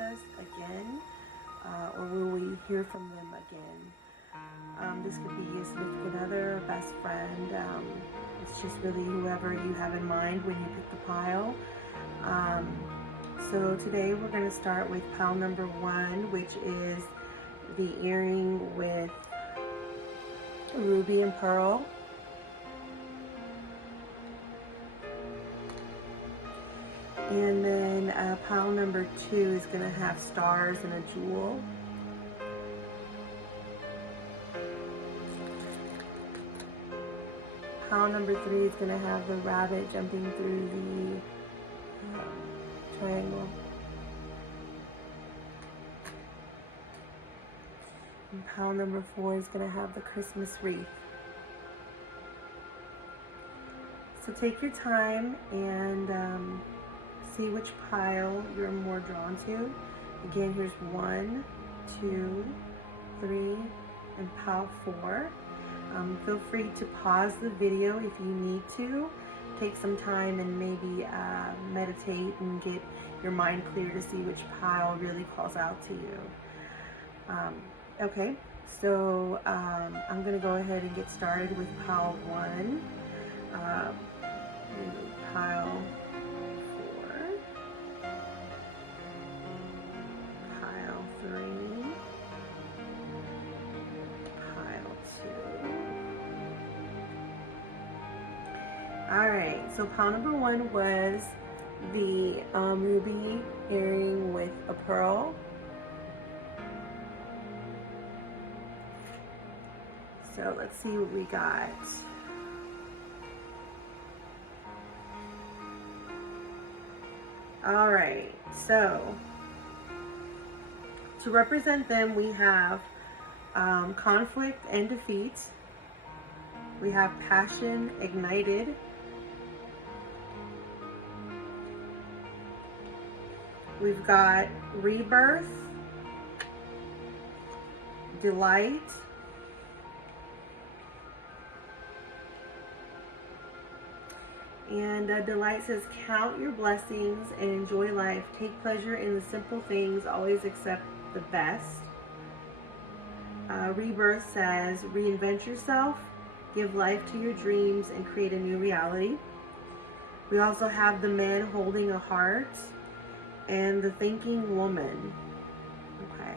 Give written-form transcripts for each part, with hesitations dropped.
us again, or will we hear from them again? This could be a significant other, a best friend. It's just really whoever you have in mind when you pick the pile. So today we're going to start with pile number 1, which is the earring with ruby and pearl. And then pile number 2 is going to have stars and a jewel. Pile number 3 is going to have the rabbit jumping through the triangle. And pile number 4 is going to have the Christmas wreath. So take your time and see which pile you're more drawn to. Again, here's 1, 2, 3, and pile 4. Feel free to pause the video if you need to. Take some time and maybe meditate and get your mind clear to see which pile really calls out to you. Okay, so I'm going to go ahead and get started with pile 1. Pile 4. Pile 3. Pile 2. Alright, so pile number 1 was the ruby earring with a pearl. So let's see what we got. Alright, so to represent them we have conflict and defeat. We have passion ignited. We've got rebirth, delight, and delight says, count your blessings and enjoy life. Take pleasure in the simple things. Always accept the best. Rebirth says, reinvent yourself. Give life to your dreams and create a new reality. We also have the man holding a heart and the thinking woman. Okay.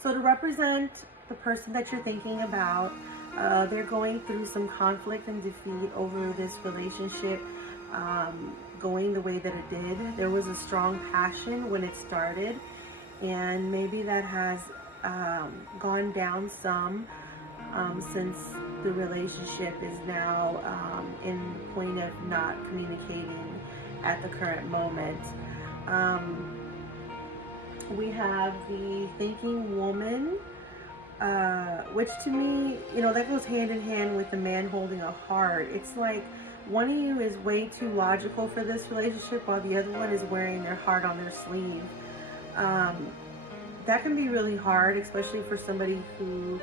So to represent the person that you're thinking about, they're going through some conflict and defeat over this relationship going the way that it did. There was a strong passion when it started, and maybe that has gone down some since the relationship is now in point of not communicating at the current moment. We have the thinking woman, which to me, you know, that goes hand in hand with the man holding a heart. It's like one of you is way too logical for this relationship while the other one is wearing their heart on their sleeve. That can be really hard, especially for somebody who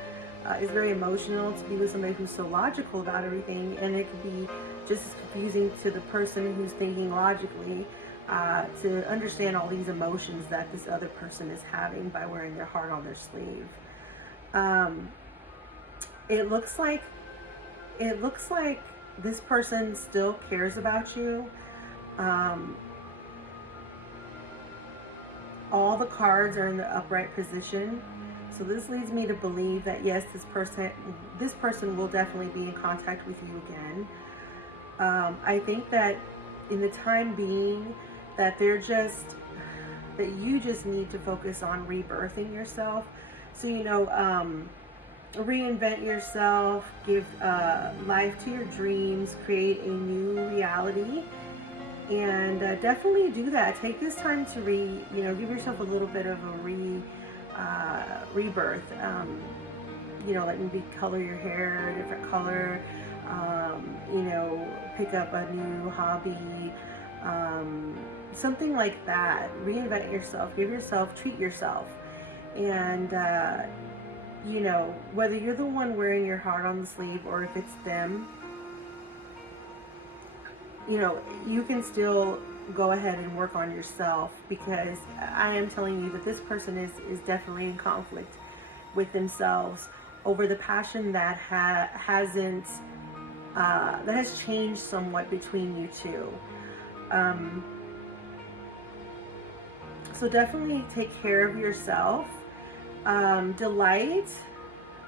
is very emotional, to be with somebody who's so logical about everything, and it can be just as confusing to the person who's thinking logically to understand all these emotions that this other person is having by wearing their heart on their sleeve. It looks like this person still cares about you. All the cards are in the upright position. So this leads me to believe that yes, this person will definitely be in contact with you again. I think that in the time being that you just need to focus on rebirthing yourself. So, you know, reinvent yourself, give life to your dreams, create a new reality, and definitely do that. Take this time to give yourself a little bit of a rebirth. You know, like maybe color your hair a different color, you know, pick up a new hobby, something like that. Reinvent yourself, treat yourself. And, you know, whether you're the one wearing your heart on the sleeve or if it's them, you know, you can still go ahead and work on yourself, because I am telling you that this person is definitely in conflict with themselves over the passion that has changed somewhat between you two. So definitely take care of yourself. Delight,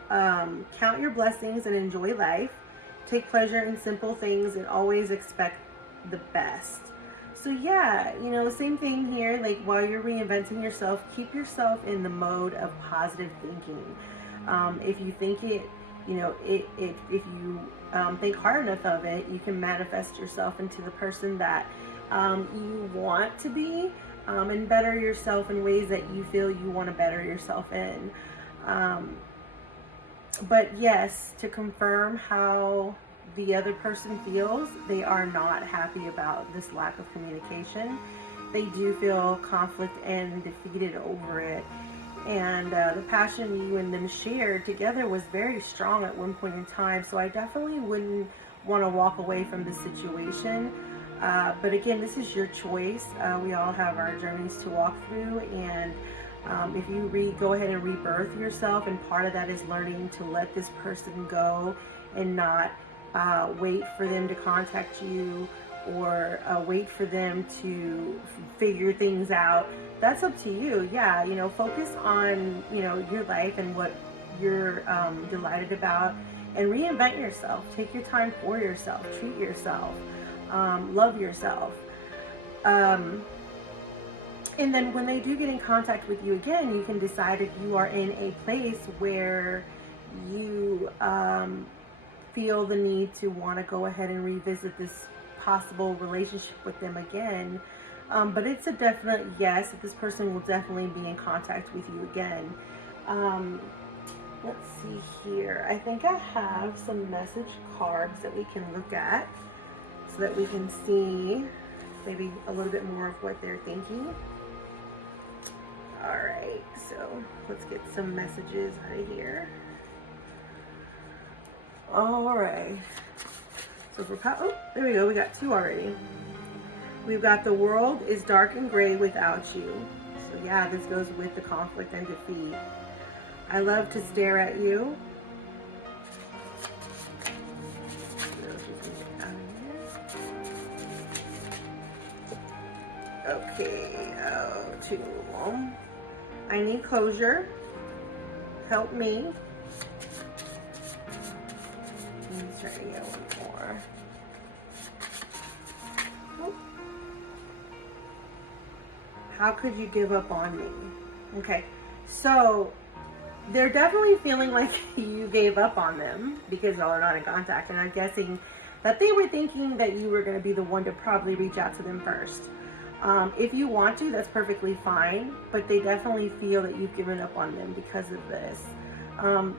count your blessings and enjoy life. Take pleasure in simple things and always expect the best. So yeah, you know, same thing here. Like, while you're reinventing yourself, keep yourself in the mode of positive thinking. If you think it, you know, if you think hard enough of it, you can manifest yourself into the person that you want to be, and better yourself in ways that you feel you want to better yourself in. But yes, to confirm how the other person feels, they are not happy about this lack of communication. They do feel conflict and defeated over it. And the passion you and them shared together was very strong at one point in time. So I definitely wouldn't want to walk away from this situation. But again, this is your choice. We all have our journeys to walk through, and if you go ahead and rebirth yourself, and part of that is learning to let this person go and not wait for them to contact you, or wait for them to figure things out. That's up to you. Yeah, you know, focus on, you know, your life and what you're delighted about, and reinvent yourself. Take your time for yourself. Treat yourself. Love yourself. And then when they do get in contact with you again, you can decide if you are in a place where you feel the need to want to go ahead and revisit this possible relationship with them again. But it's a definite yes, that this person will definitely be in contact with you again. Let's see here. I think I have some message cards that we can look at so that we can see maybe a little bit more of what they're thinking. All right, so let's get some messages out of here. All right. So oh, there we go. We got two already. We've got the world is dark and gray without you. So yeah, this goes with the conflict and defeat. I love to stare at you. Okay, two. I need closure. Help me. Let's try to get one more. Oh. How could you give up on me? Okay, so they're definitely feeling like you gave up on them because y'all are not in contact, and I'm guessing that they were thinking that you were going to be the one to probably reach out to them first. If you want to, that's perfectly fine, but they definitely feel that you've given up on them because of this.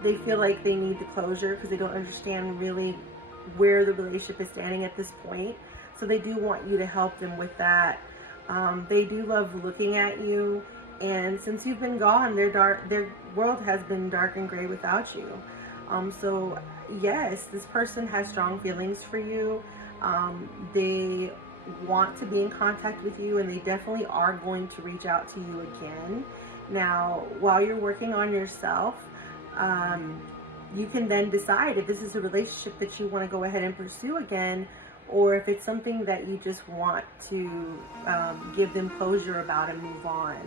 They feel like they need the closure because they don't understand really where the relationship is standing at this point. So they do want you to help them with that. They do love looking at you, and since you've been gone, their world has been dark and gray without you. So yes, this person has strong feelings for you. They want to be in contact with you, and they definitely are going to reach out to you again. Now, while you're working on yourself, you can then decide if this is a relationship that you want to go ahead and pursue again, or if it's something that you just want to give them closure about and move on.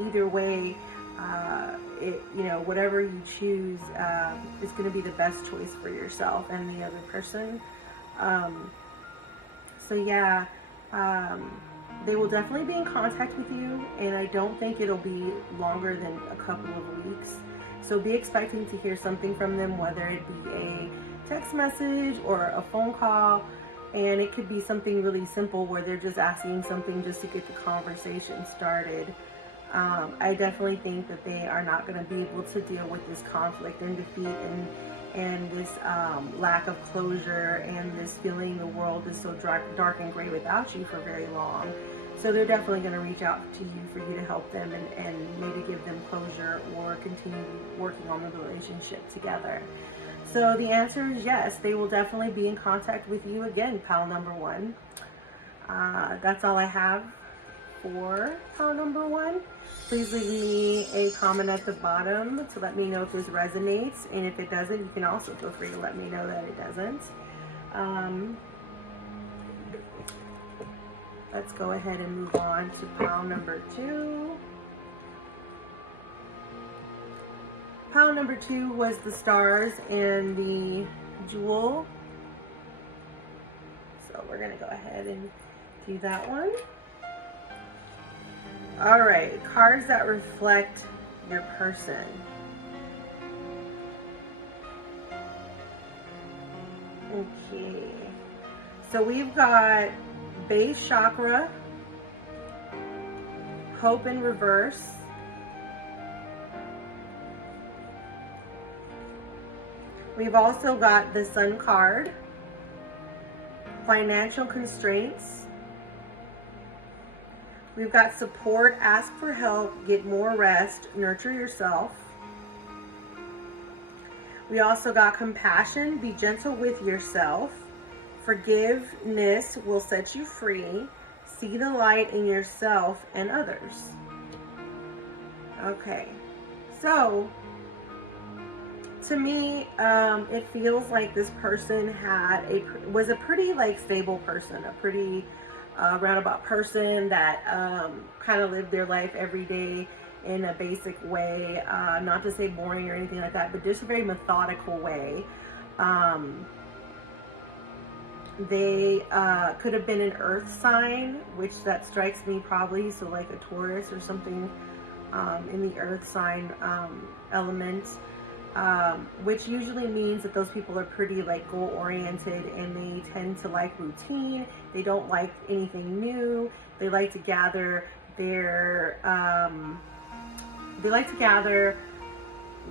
Either way, whatever you choose is going to be the best choice for yourself and the other person. So yeah, they will definitely be in contact with you, and I don't think it'll be longer than a couple of weeks. So be expecting to hear something from them, whether it be a text message or a phone call, and it could be something really simple where they're just asking something just to get the conversation started. I definitely think that they are not going to be able to deal with this conflict and defeat and this lack of closure and this feeling the world is so dark and gray without you for very long. So they're definitely going to reach out to you for you to help them and maybe give them closure or continue working on the relationship together. So the answer is yes, they will definitely be in contact with you again, pile number one. That's all I have for pile number one. Please leave me a comment at the bottom to let me know if this resonates, and if it doesn't, you can also feel free to let me know that it doesn't. Let's go ahead and move on to pile number two. Pile number two was the stars and the jewel. So we're gonna go ahead and do that one. All right, cards that reflect your person. Okay, so we've got base chakra, hope in reverse, we've also got the sun card, financial constraints, we've got support, ask for help, get more rest, nurture yourself. We also got compassion, be gentle with yourself. Forgiveness will set you free. See the light in yourself and others. Okay, so to me, it feels like this person was a pretty like stable person, a pretty roundabout person that kind of lived their life every day in a basic way, not to say boring or anything like that, but just a very methodical way. They could have been an earth sign, which that strikes me probably, so like a Taurus or something in the earth sign element, which usually means that those people are pretty like goal oriented, and they tend to like routine. They don't like anything new. They like to gather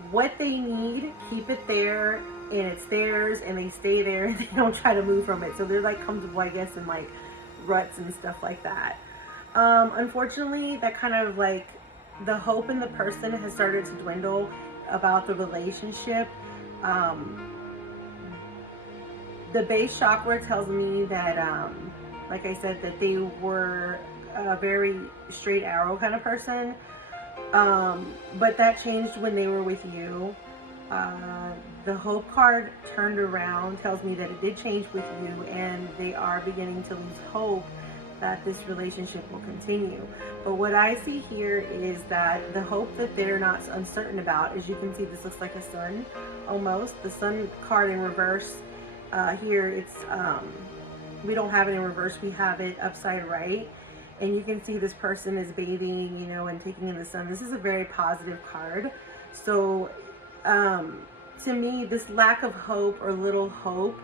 what they need, keep it there, and it's theirs, and they stay there, and they don't try to move from it. So they're like comfortable, I guess, in like ruts and stuff like that. Unfortunately, that kind of like the hope in the person has started to dwindle about the relationship. The base chakra tells me that, like I said, that they were a very straight arrow kind of person. But that changed when they were with you. The hope card turned around, tells me that it did change with you, and they are beginning to lose hope that this relationship will continue. But what I see here is that the hope that they're not uncertain about, as you can see, this looks like a sun almost. The sun card in reverse. Here it's, we don't have it in reverse, we have it upside right. And you can see this person is bathing, you know, and taking in the sun. This is a very positive card. So to me, this lack of hope or little hope,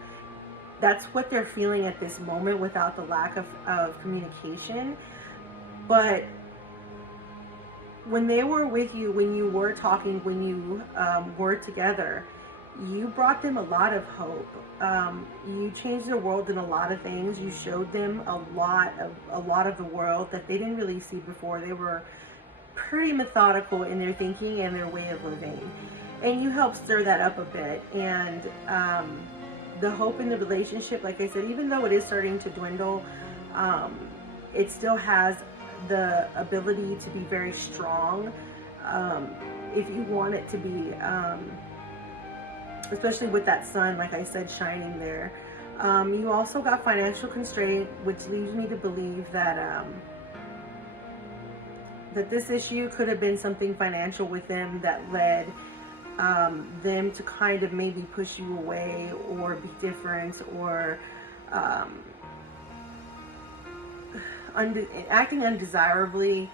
that's what they're feeling at this moment without the lack of communication. But when they were with you, when you were talking, when you were together, you brought them a lot of hope. You changed their world in a lot of things. You showed them a lot of the world that they didn't really see before. They were pretty methodical in their thinking and their way of living. And you helped stir that up a bit. And the hope in the relationship, like I said, even though it is starting to dwindle, it still has the ability to be very strong if you want it to be, especially with that sun, like I said, shining there. You also got financial constraint, which leads me to believe that that this issue could have been something financial with them that led them to kind of maybe push you away or be different, or acting undesirably.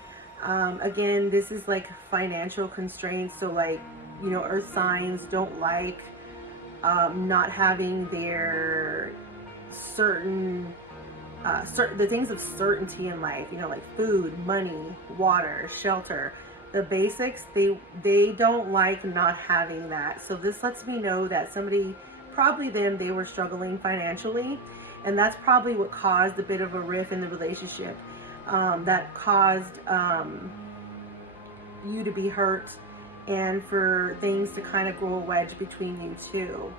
Again, this is like financial constraints. So like, you know, earth signs don't like not having their certain the things of certainty in life, you know, like food, money, water, shelter, the basics. They don't like not having that. So this lets me know that somebody, probably them, they were struggling financially, and that's probably what caused a bit of a rift in the relationship, that caused you to be hurt and for things to kind of grow a wedge between you two.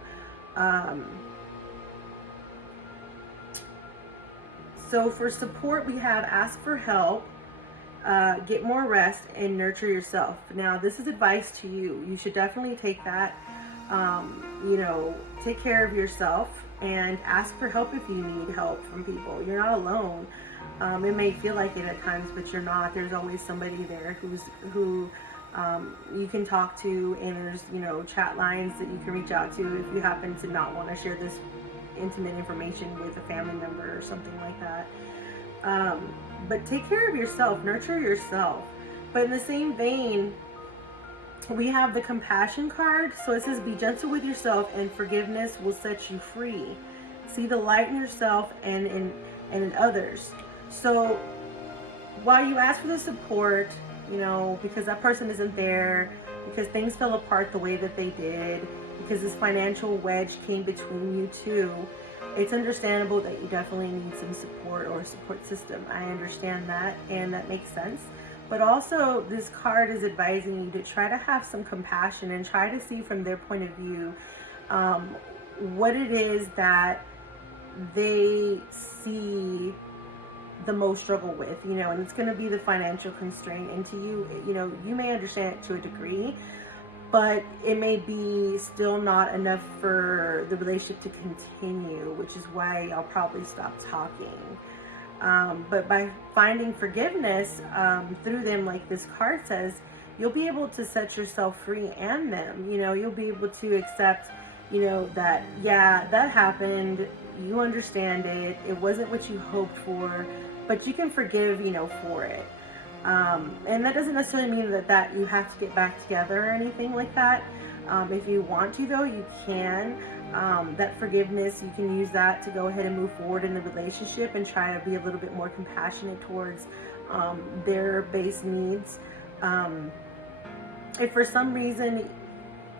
So for support, we have ask for help, get more rest, and nurture yourself. Now, this is advice to you. You should definitely take that. Take care of yourself and ask for help if you need help from people. You're not alone. It may feel like it at times, but you're not. There's always somebody there who you can talk to, and there's chat lines that you can reach out to if you happen to not want to share this intimate information with a family member or something like that. But take care of yourself, nurture yourself. But in the same vein, we have the compassion card. So it says, be gentle with yourself and forgiveness will set you free. See the light in yourself and in others. So while you ask for the support, because that person isn't there, because things fell apart the way that they did, because this financial wedge came between you two, it's understandable that you definitely need some support or a support system. I understand that, and that makes sense. But also, this card is advising you to try to have some compassion and try to see from their point of view what it is that they see the most struggle with, and it's going to be the financial constraint. And to you, you may understand it to a degree, but it may be still not enough for the relationship to continue, which is why I'll probably stop talking. But by finding forgiveness through them, like this card says, you'll be able to set yourself free and them. You'll be able to accept, that, yeah, that happened. You understand it. It wasn't what you hoped for, but you can forgive, for it. And that doesn't necessarily mean that you have to get back together or anything like that. If you want to, though, you can. That forgiveness, you can use that to go ahead and move forward in the relationship and try to be a little bit more compassionate towards their base needs. If for some reason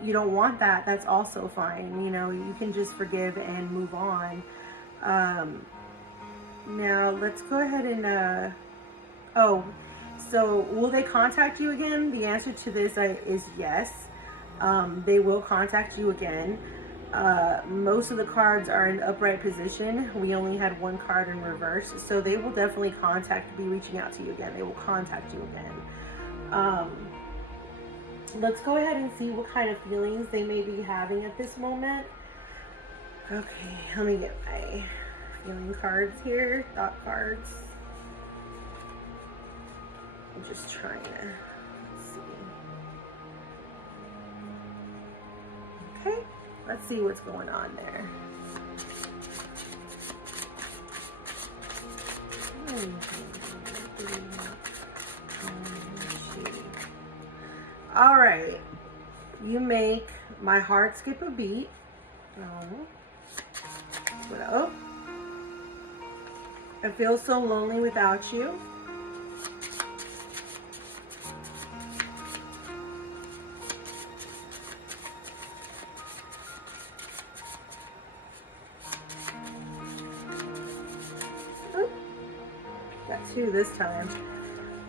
you don't want that, that's also fine. You can just forgive and move on. Now let's go ahead and so will they contact you again? The answer to this is yes. They will contact you again. Most of the cards are in upright position. We only had one card in reverse, so they will definitely be reaching out to you again. They will contact you again. Let's go ahead and see what kind of feelings they may be having at this moment. Okay, let me get my feeling cards here, thought cards. I'm just trying to see. Okay, let's see what's going on there. All right, you make my heart skip a beat. Oh, I feel so lonely without you. Got two this time.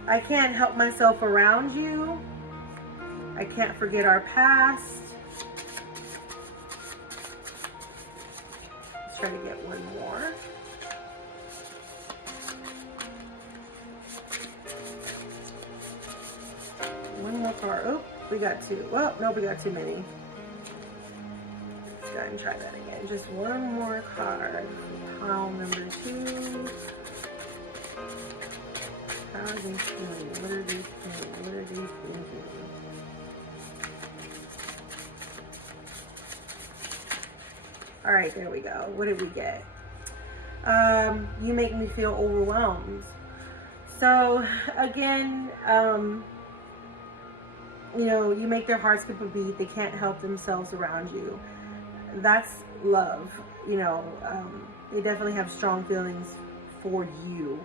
I can't help myself around you. I can't forget our past. Let's try to get one more. One more card. Oh, we got two. Well, no, we got too many. Let's go ahead and try that again. Just one more card. Pile number 2. How are they feeling? What are they feeling? What are they thinking? All right, there we go. What did we get? You make me feel overwhelmed. So again, you make their hearts skip a beat. They can't help themselves around you. That's love. They definitely have strong feelings for you.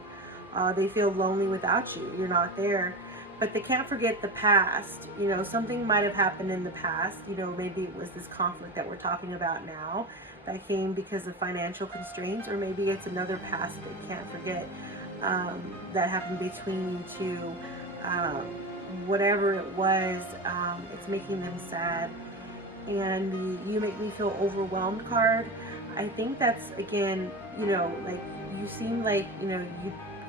They feel lonely without you. You're not there. But they can't forget the past. Something might have happened in the past. Maybe it was this conflict that we're talking about now that came because of financial constraints, or maybe it's another past they can't forget that happened between you two. whatever it was, it's making them sad. And the "you make me feel overwhelmed" card, I think that's, again, like, you seem like,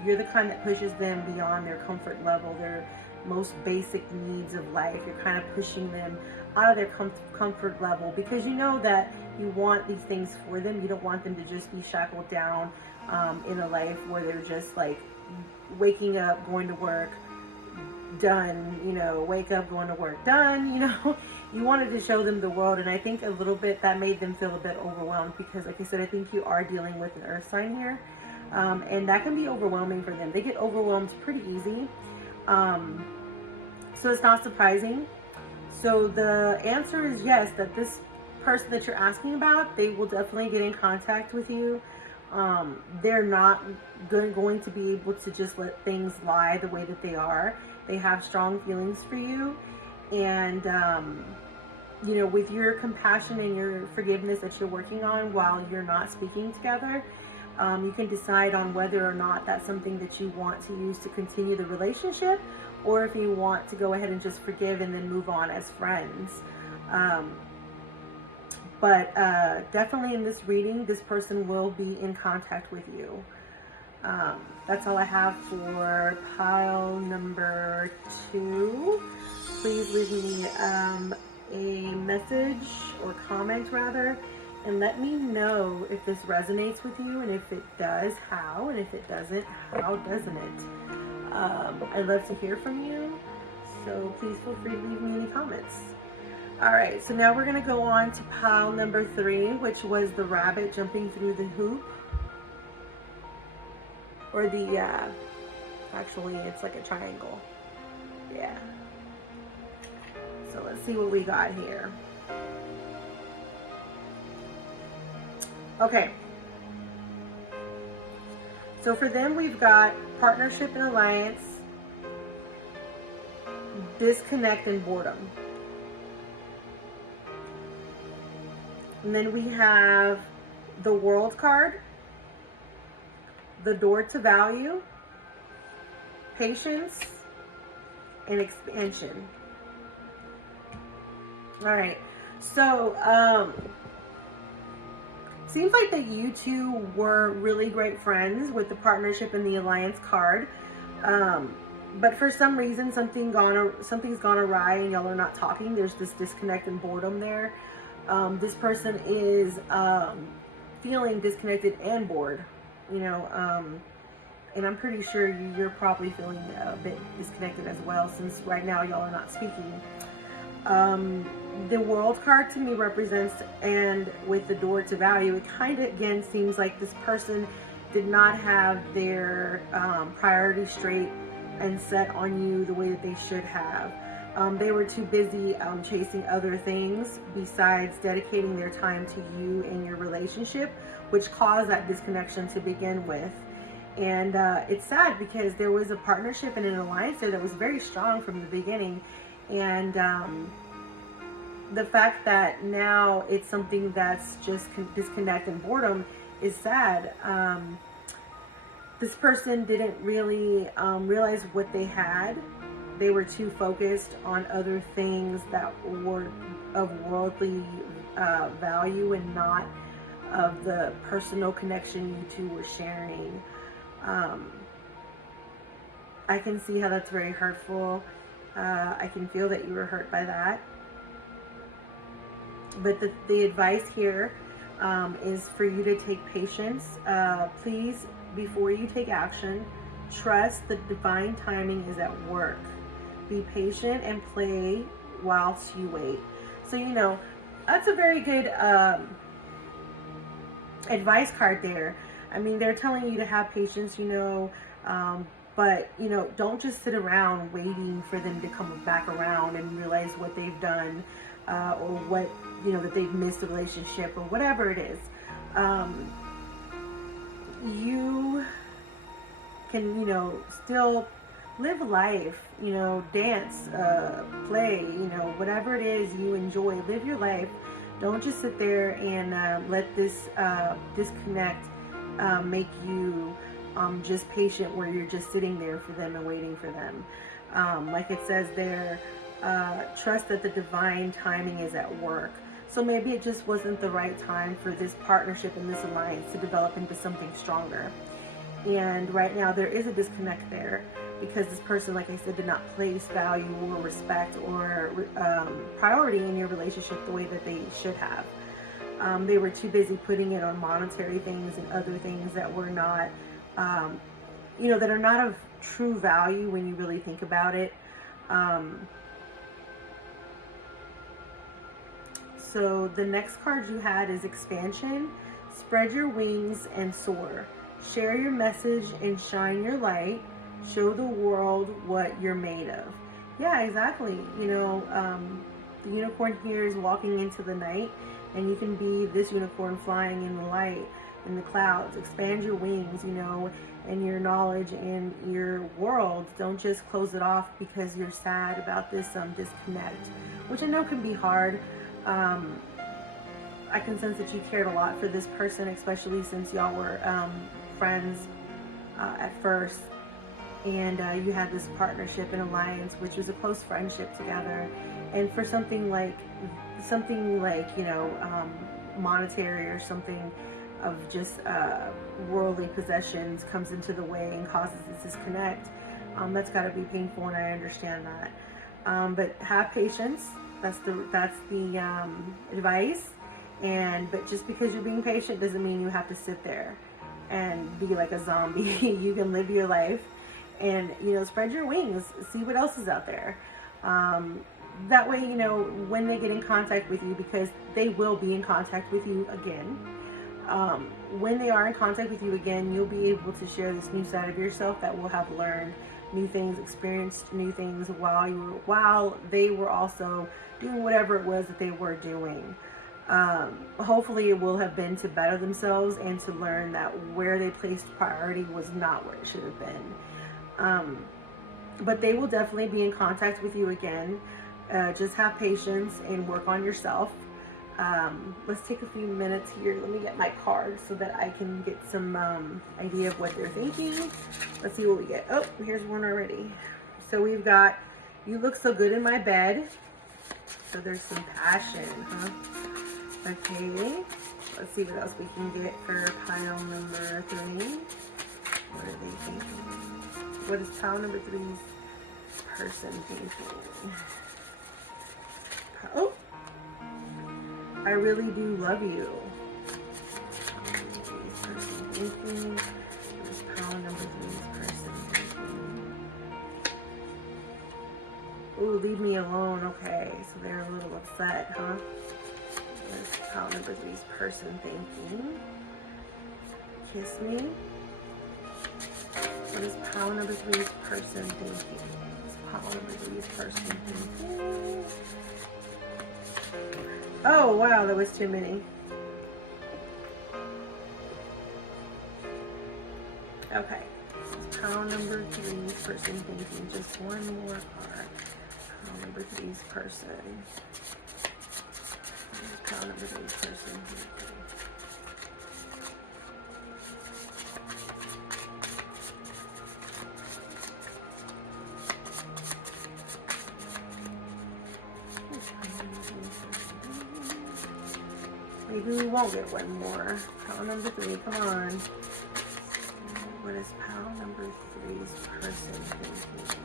you're the kind that pushes them beyond their comfort level, their most basic needs of life. You're kind of pushing them out of their comfort level, because you know that you want these things for them. You don't want them to just be shackled down in a life where they're just like waking up, going to work, done, wake up, going to work, done, You wanted to show them the world, and I think a little bit that made them feel a bit overwhelmed, because like I said, I think you are dealing with an earth sign here, and that can be overwhelming for them. They get overwhelmed pretty easy, so it's not surprising. So the answer is yes, that this person that you're asking about, they will definitely get in contact with you. They're not going to be able to just let things lie the way that they are. They have strong feelings for you, and with your compassion and your forgiveness that you're working on while you're not speaking together, you can decide on whether or not that's something that you want to use to continue the relationship, or if you want to go ahead and just forgive and then move on as friends. But definitely in this reading, this person will be in contact with you. That's all I have for pile number 2. Please leave me a message or comment rather, and let me know if this resonates with you, and if it does, how, and if it doesn't, how doesn't it? I'd love to hear from you, so please feel free to leave me any comments. Alright, so now we're going to go on to pile number 3, which was the rabbit jumping through the hoop. Or the, actually it's like a triangle. Yeah. So let's see what we got here. Okay. So for them, we've got partnership and alliance, disconnect and boredom. And then we have the World card, the door to value, patience, and expansion. All right, so seems like that you two were really great friends with the partnership and the alliance card, but for some reason something's gone awry and y'all are not talking. There's this disconnect and boredom there. This person is feeling disconnected and bored, and I'm pretty sure you're probably feeling a bit disconnected as well, since right now y'all are not speaking. The World card to me represents, and with the door to value, it kind of again seems like this person did not have their priorities straight and set on you the way that they should have. They were too busy chasing other things besides dedicating their time to you and your relationship, which caused that disconnection to begin with. And it's sad because there was a partnership and an alliance there that was very strong from the beginning. And the fact that now it's something that's just disconnect and boredom is sad. This person didn't really realize what they had. They were too focused on other things that were of worldly value and not of the personal connection you two were sharing. I can see how that's very hurtful. I can feel that you were hurt by that. But the advice here is for you to take patience. Please, before you take action, trust the divine timing is at work. Be patient and play whilst you wait. So, that's a very good advice card there. I mean, they're telling you to have patience, but, don't just sit around waiting for them to come back around and realize what they've done, or what, that they've missed the relationship or whatever it is. You can, still live life, dance, play, whatever it is you enjoy, live your life. Don't just sit there and let this disconnect make you just patient, where you're just sitting there for them and waiting for them. Like it says there, trust that the divine timing is at work. So maybe it just wasn't the right time for this partnership and this alliance to develop into something stronger. And right now there is a disconnect there because this person, like I said, did not place value or respect or priority in your relationship the way that they should have. They were too busy putting it on monetary things and other things that were not, that are not of true value when you really think about it. So the next card you had is expansion. Spread your wings and soar. Share your message and shine your light. Show the world what you're made of. Yeah, exactly. The unicorn here is walking into the night, and you can be this unicorn flying in the light, in the clouds. Expand your wings, and your knowledge and your world. Don't just close it off because you're sad about this disconnect, which I know can be hard. I can sense that you cared a lot for this person, especially since y'all were friends at first, and you had this partnership and alliance, which was a close friendship together. And for something like monetary or something of just worldly possessions comes into the way and causes this disconnect, that's got to be painful, and I understand that. But have patience. That's the advice. But just because you're being patient doesn't mean you have to sit there and be like a zombie. You can live your life and spread your wings, see what else is out there. That way, when they get in contact with you, because they will be in contact with you again. When they are in contact with you again, you'll be able to share this new side of yourself that will have learned new things, experienced new things while they were also doing whatever it was that they were doing. Hopefully it will have been to better themselves and to learn that where they placed priority was not where it should have been. But they will definitely be in contact with you again. Just have patience and work on yourself. Let's take a few minutes here. Let me get my card so that I can get some idea of what they're thinking. Let's see what we get. Oh, here's one already. So we've got, you look so good in my bed. So there's some passion, huh? Okay. Let's see what else we can get for pile number 3. What are they thinking? What is pile number 3's person thinking? Oh! I really do love you. Person thinking. What is pile number 3's person thinking? Ooh, leave me alone. Okay, so they're a little upset, huh? What is pile number 3's person thinking? Kiss me. What is pile number 3's person thinking? What is pile number 3's person thinking? Oh, wow, that was too many. Okay. Pile number 3's person thinking. Just one more card. Pile number 3's person. Pile number 3's person thinking. Maybe we won't get one more. Pile number 3, come on. What is pile number 3's person thinking?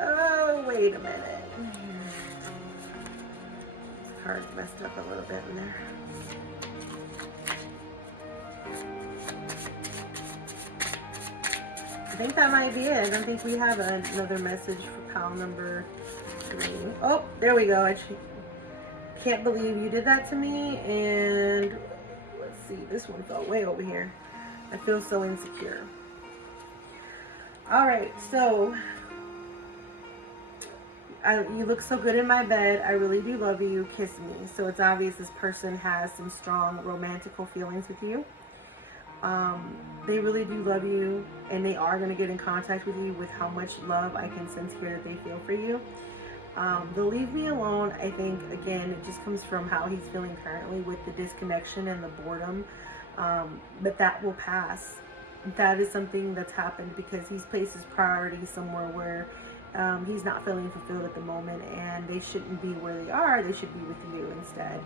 Oh, wait a minute. This card's messed up a little bit in there. I think that might be it. I don't think we have another message for pile number 3. Oh, there we go. I can't believe you did that to me. And let's see, this one fell way over here. I feel so insecure. All right, so you look so good in my bed. I really do love you. Kiss me. So it's obvious this person has some strong romantical feelings with you. They really do love you, and they are going to get in contact with you with how much love I can sense here that they feel for you. The leave me alone, I think, again, it just comes from how he's feeling currently with the disconnection and the boredom. But that will pass. That is something that's happened because he's placed his priorities somewhere where he's not feeling fulfilled at the moment, and they shouldn't be where they are. They should be with you instead.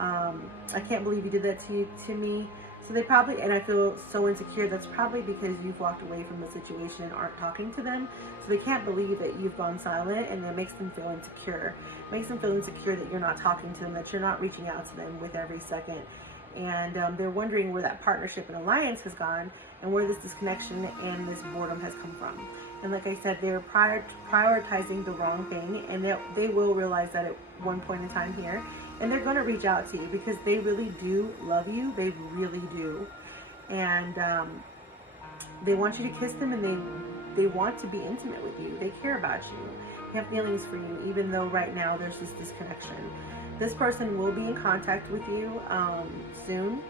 I can't believe you did that to me. So they probably, and I feel so insecure, that's probably because you've walked away from the situation and aren't talking to them. So they can't believe that you've gone silent, and that makes them feel insecure. It makes them feel insecure that you're not talking to them, that you're not reaching out to them with every second. And they're wondering where that partnership and alliance has gone, and where this disconnection and this boredom has come from. And like I said, they're prioritizing the wrong thing, and they will realize that at one point in time here. And they're going to reach out to you because they really do love you. They really do. And they want you to kiss them, and they want to be intimate with you. They care about you. They have feelings for you, even though right now there's this disconnection. This person will be in contact with you soon.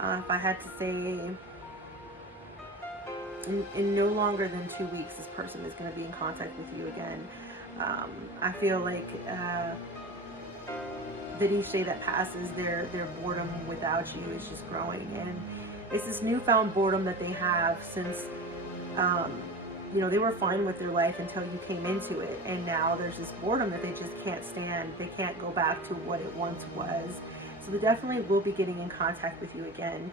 If I had to say, in no longer than 2 weeks, this person is going to be in contact with you again. I feel like that each day that passes, their boredom without you is just growing, and it's this newfound boredom that they have since they were fine with their life until you came into it, and now there's this boredom that they just can't stand. They can't go back to what it once was. So they definitely will be getting in contact with you again,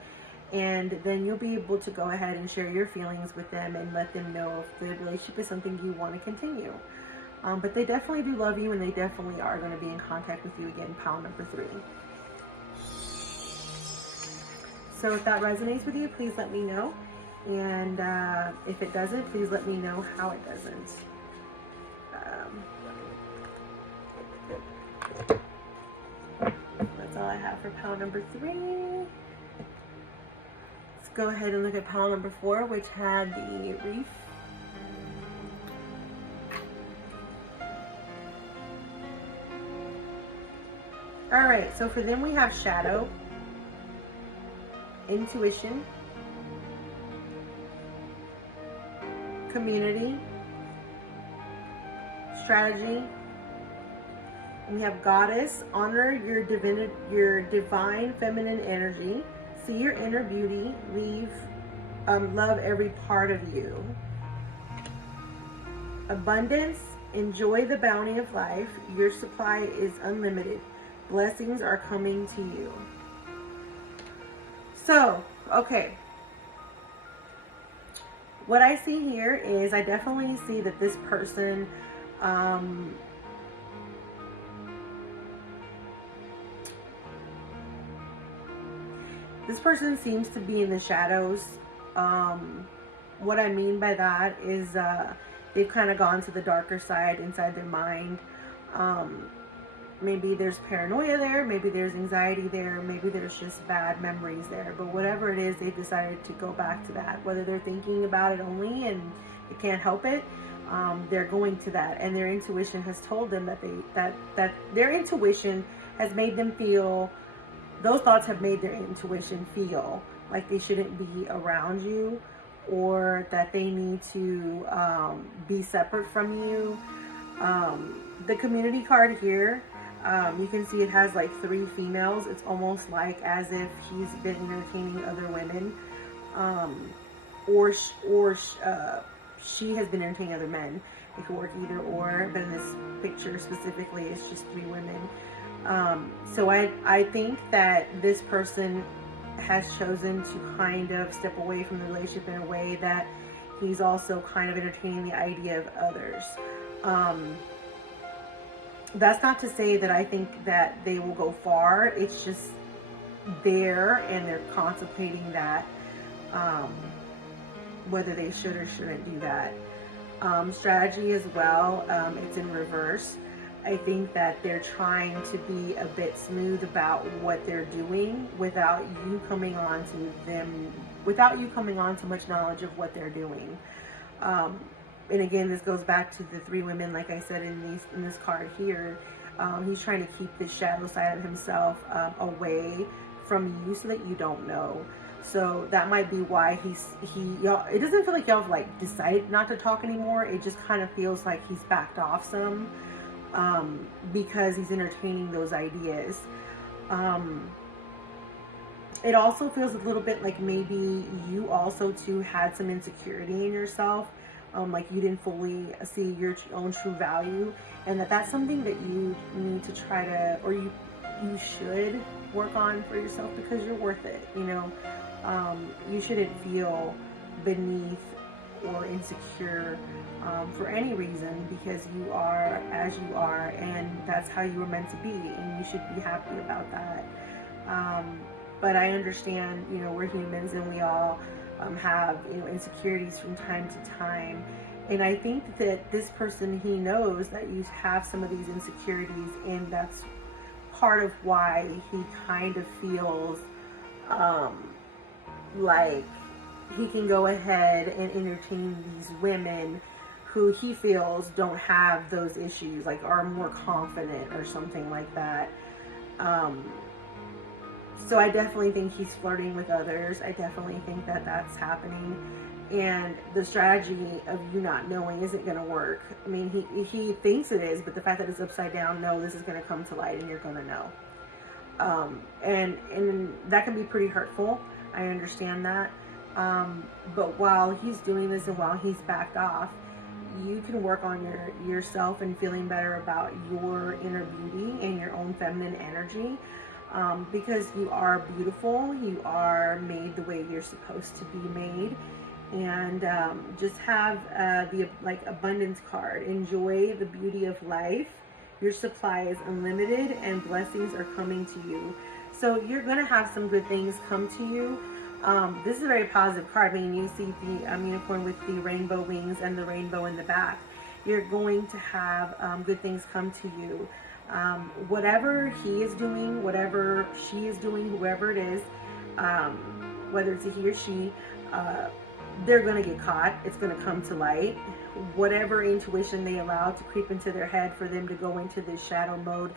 and then you'll be able to go ahead and share your feelings with them and let them know if the relationship is something you want to continue. But they definitely do love you, and they definitely are going to be in contact with you again, pile number 3. So if that resonates with you, please let me know. And if it doesn't, please let me know how it doesn't. That's all I have for pile number 3. Let's go ahead and look at pile number 4, which had the reef. Alright, so for them we have shadow, intuition, community, strategy, and we have goddess. Honor your divine feminine energy, see your inner beauty, love every part of you. Abundance, enjoy the bounty of life, your supply is unlimited. Blessings are coming to you. So, okay. What I see here is I definitely see that this person, seems to be in the shadows. What I mean by that is they've kind of gone to the darker side inside their mind. Maybe there's paranoia there, maybe there's anxiety there, maybe there's just bad memories there. But whatever it is, they've decided to go back to that. Whether they're thinking about it only and they can't help it, they're going to that. And their intuition has told them that their intuition has made them feel, those thoughts have made their intuition feel like they shouldn't be around you, or that they need to be separate from you. The community card here, you can see it has like 3 females. It's almost like as if he's been entertaining other women, or she has been entertaining other men. It could work either or, but in this picture specifically, it's just 3 women. So I think that this person has chosen to kind of step away from the relationship in a way that he's also kind of entertaining the idea of others. That's not to say that I think that they will go far. It's just there, and they're contemplating that, whether they should or shouldn't do that. Strategy as well, it's in reverse. I think that they're trying to be a bit smooth about what they're doing without you coming on to much knowledge of what they're doing. And again, this goes back to the 3 women, like I said in this card here. He's trying to keep the shadow side of himself away from you so that you don't know. So that might be why y'all, it doesn't feel like y'all have like decided not to talk anymore. It just kind of feels like he's backed off some. because he's entertaining those ideas. It also feels a little bit like maybe you also too had some insecurity in yourself, like you didn't fully see your own true value, and that's something that you need to try to, or you should work on for yourself, because you're worth it. You shouldn't feel beneath or insecure for any reason, because you are as you are, and that's how you were meant to be, and you should be happy about that. But I understand, we're humans, and we all have, insecurities from time to time. And I think that this person, he knows that you have some of these insecurities, and that's part of why he kind of feels like he can go ahead and entertain these women who he feels don't have those issues, like are more confident or something like that. So I definitely think he's flirting with others. I definitely think that that's happening. And the strategy of you not knowing isn't going to work. I mean, he thinks it is, but the fact that it's upside down, no, this is going to come to light and you're going to know. And that can be pretty hurtful. I understand that. But while he's doing this and while he's backed off, you can work on yourself and feeling better about your inner beauty and your own feminine energy. Because you are beautiful, you are made the way you're supposed to be made, and just have the abundance card. Enjoy the beauty of life. Your supply is unlimited, and blessings are coming to you. So you're gonna have some good things come to you. This is a very positive card. I mean, you see the unicorn with the rainbow wings and the rainbow in the back. You're going to have good things come to you. Whatever he is doing, whatever she is doing, whoever it is, whether it's a he or she, they're going to get caught. It's going to come to light. Whatever intuition they allow to creep into their head for them to go into this shadow mode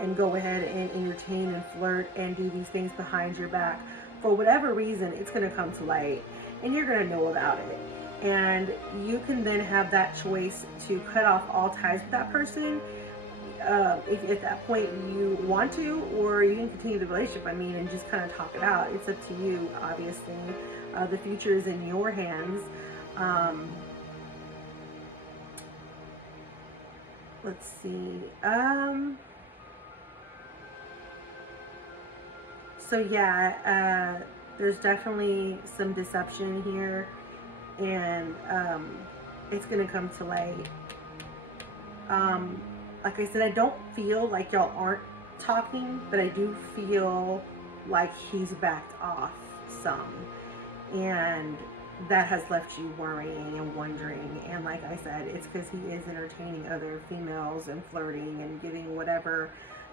and go ahead and entertain and flirt and do these things behind your back, for whatever reason, it's going to come to light and you're going to know about it. And you can then have that choice to cut off all ties with that person. If at that point you want to, or you can continue the relationship, and just kind of talk it out. It's up to you, obviously. The future is in your hands. Let's see. So yeah, there's definitely some deception here, and it's gonna come to light. Like I said, I don't feel like y'all aren't talking, but I do feel like he's backed off some, and that has left you worrying and wondering. And like I said, it's because he is entertaining other females and flirting and getting whatever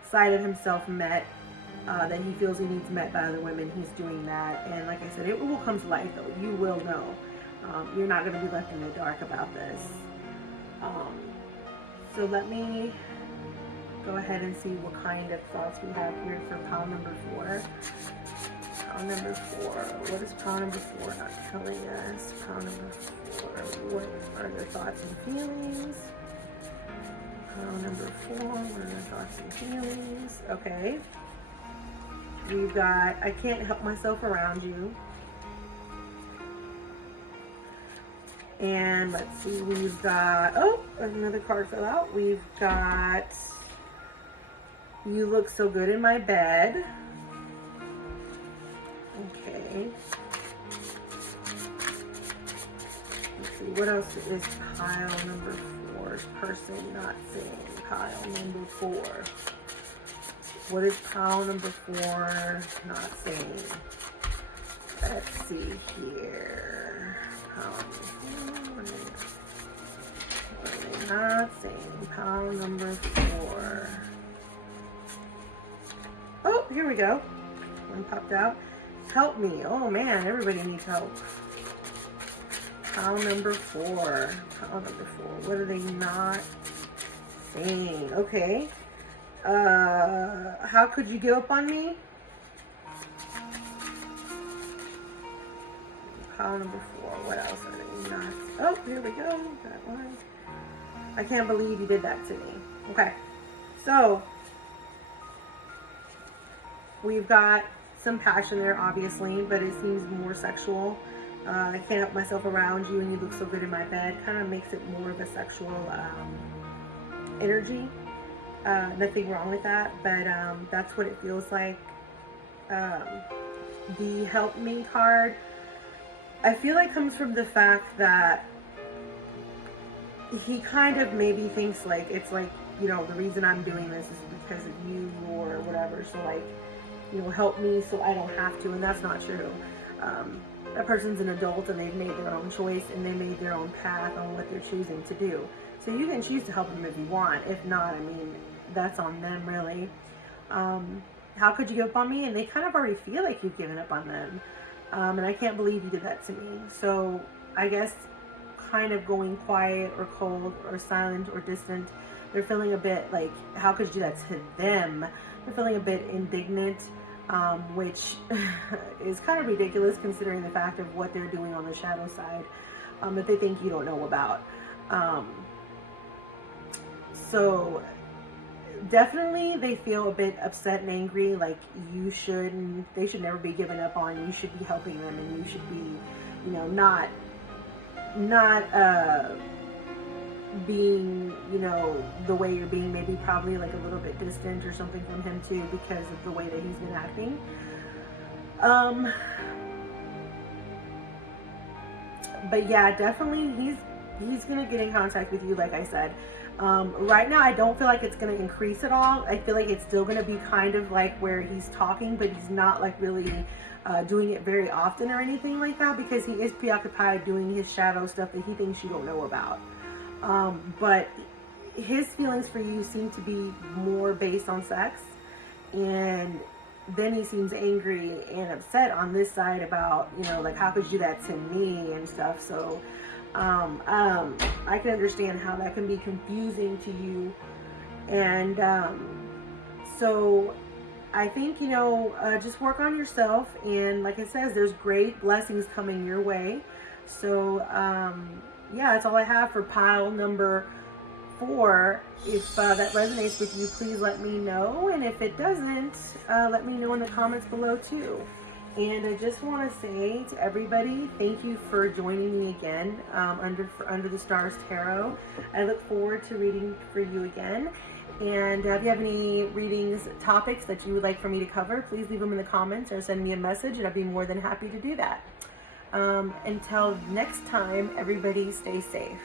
side of himself met that he feels he needs met by other women. He's doing that, and like I said, it will come to light though. You will know. You're not going to be left in the dark about this. So let me go ahead and see what kind of thoughts we have here for pile number 4. Pile number 4. What is pile number 4 not telling us? Pile number 4. What are their thoughts and feelings? Pile number 4. What are their thoughts and feelings? Okay. We've got, I can't help myself around you. And let's see, we've got, oh, another card fell out. We've got, you look so good in my bed. Okay. Let's see, what else is pile number 4's person not saying? Pile number 4. What is pile number 4 not saying? Let's see here. What are they not saying? Pile number 4. Oh, here we go. One popped out. Help me. Oh man, everybody needs help. Pile number 4. Pile number 4. What are they not saying? Okay. How could you give up on me? Pile number 4. What else are they not? Oh, here we go. That one. I can't believe you did that to me. Okay. So we've got some passion there, obviously, but it seems more sexual. I can't help myself around you and you look so good in my bed kind of makes it more of a sexual energy. Nothing wrong with that, but that's what it feels like. The help me card, I feel like comes from the fact that he kind of maybe thinks like it's like, you know, the reason I'm doing this is because of you or whatever. So like, you know, help me so I don't have to, and that's not true. That person's an adult and they've made their own choice and they made their own path on what they're choosing to do. So you can choose to help them if you want. If not, I mean, that's on them really. How could you give up on me? And they kind of already feel like you've given up on them. And I can't believe you did that to me. So I guess kind of going quiet or cold or silent or distant. They're feeling a bit like, how could you do that to them? They're feeling a bit indignant, which is kind of ridiculous considering the fact of what they're doing on the shadow side that they think you don't know about. So definitely they feel a bit upset and angry, like they should never be given up on. You should be helping them and you should be, you know, not being, you know, the way you're being, maybe probably like a little bit distant or something from him too because of the way that he's been acting. But yeah, definitely he's gonna get in contact with you, like I said. Right now I don't feel like it's gonna increase at all. I feel like it's still gonna be kind of like where he's talking, but he's not like really doing it very often or anything like that, because he is preoccupied doing his shadow stuff that he thinks you don't know about. But his feelings for you seem to be more based on sex, and then he seems angry and upset on this side about, you know, like, how could you do that to me and stuff. So I can understand how that can be confusing to you. And so I think, you know, just work on yourself, and like it says, there's great blessings coming your way. So yeah, that's all I have for pile number 4. If that resonates with you, please let me know, and if it doesn't, let me know in the comments below too. And I just want to say to everybody, thank you for joining me again under the Stars Tarot. I look forward to reading for you again. And if you have any readings, topics that you would like for me to cover, please leave them in the comments or send me a message, and I'd be more than happy to do that. Until next time, everybody stay safe.